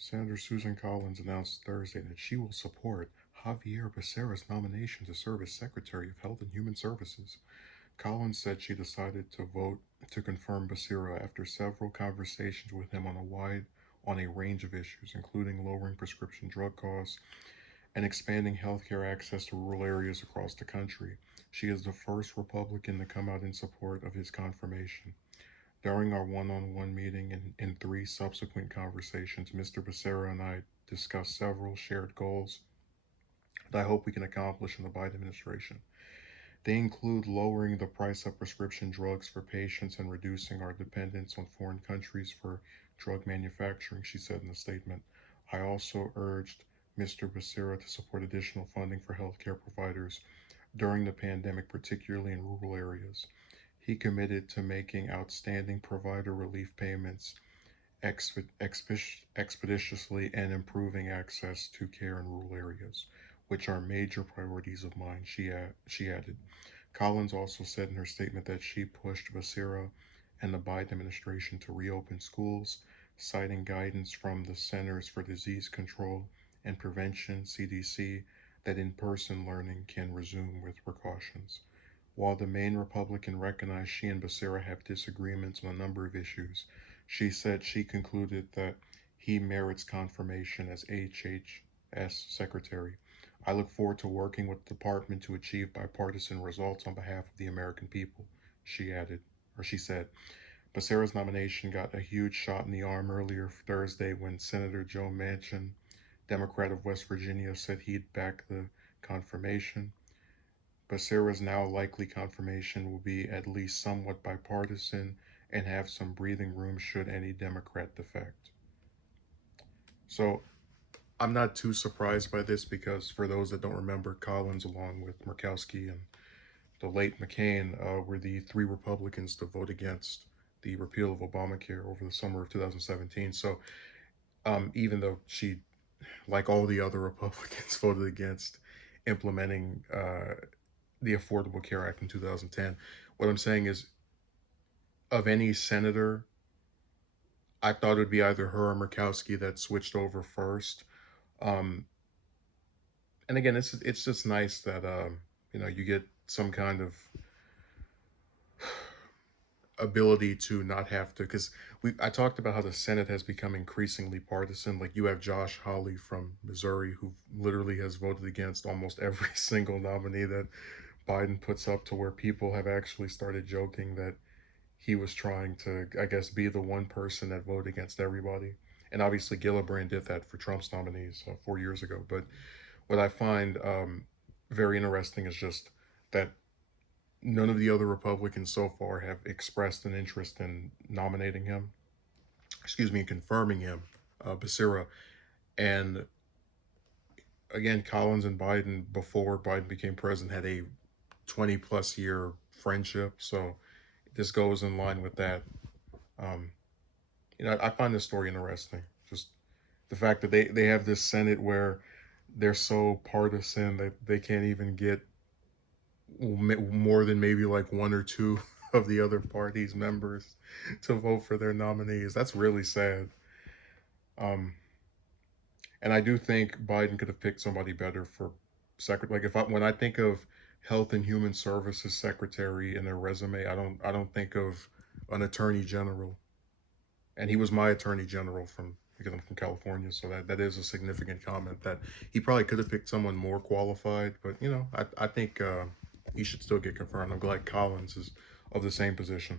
Senator Susan Collins announced Thursday that she will support Javier Becerra's nomination to serve as Secretary of Health and Human Services. Collins said she decided to vote to confirm Becerra after several conversations with him on a range of issues, including lowering prescription drug costs and expanding healthcare access to rural areas across the country. She is the first Republican to come out in support of his confirmation. During our one on one meeting and in three subsequent conversations, Mr. Becerra and I discussed several shared goals that I hope we can accomplish in the Biden administration. They include lowering the price of prescription drugs for patients and reducing our dependence on foreign countries for drug manufacturing, she said in a statement. I also urged Mr. Becerra to support additional funding for healthcare providers during the pandemic, particularly in rural areas. He committed to making outstanding provider relief payments expeditiously and improving access to care in rural areas, which are major priorities of mine, she added. Collins also said in her statement that she pushed Becerra and the Biden administration to reopen schools, citing guidance from the Centers for Disease Control and Prevention, CDC, that in person learning can resume with precautions. While the main Republican recognized she and Becerra have disagreements on a number of issues, she said she concluded that he merits confirmation as HHS Secretary. I look forward to working with the department to achieve bipartisan results on behalf of the American people, she added, or she said. Becerra's nomination got a huge shot in the arm earlier Thursday when Senator Joe Manchin, Democrat of West Virginia, said he'd back the confirmation. Becerra's now likely confirmation will be at least somewhat bipartisan and have some breathing room should any Democrat defect. So I'm not too surprised by this because, for those that don't remember, Collins, along with Murkowski and the late McCain, were the three Republicans to vote against the repeal of Obamacare over the summer of 2017. So even though she, like all the other Republicans, voted against implementing the Affordable Care Act in 2010. What I'm saying is, of any senator, I thought it would be either her or Murkowski that switched over first. Um, and again, it's just nice that you get some kind of ability to not have to, because we I talked about how the Senate has become increasingly partisan. Like, you have Josh Hawley from Missouri, who literally has voted against almost every single nominee that Biden puts up, to where people have actually started joking that he was trying to, I guess, be the one person that voted against everybody. And obviously, Gillibrand did that for Trump's nominees 4 years ago. But what I find very interesting is just that none of the other Republicans so far have expressed an interest in nominating him, excuse me, confirming him, Becerra. And again, Collins and Biden, before Biden became president, had a 20 plus year friendship. So this goes in line with that. Um, I find this story interesting. Just the fact that they have this Senate where they're so partisan that they can't even get more than maybe like one or two of the other party's members to vote for their nominees. That's really sad. Um, and I do think Biden could have picked somebody better for secretary. Like, when I think of Health and Human Services Secretary in their resume, I don't think of an Attorney General. And he was my Attorney General from, because I'm from California, so that is a significant comment that he probably could have picked someone more qualified. But I think he should still get confirmed. I'm glad Collins is of the same position.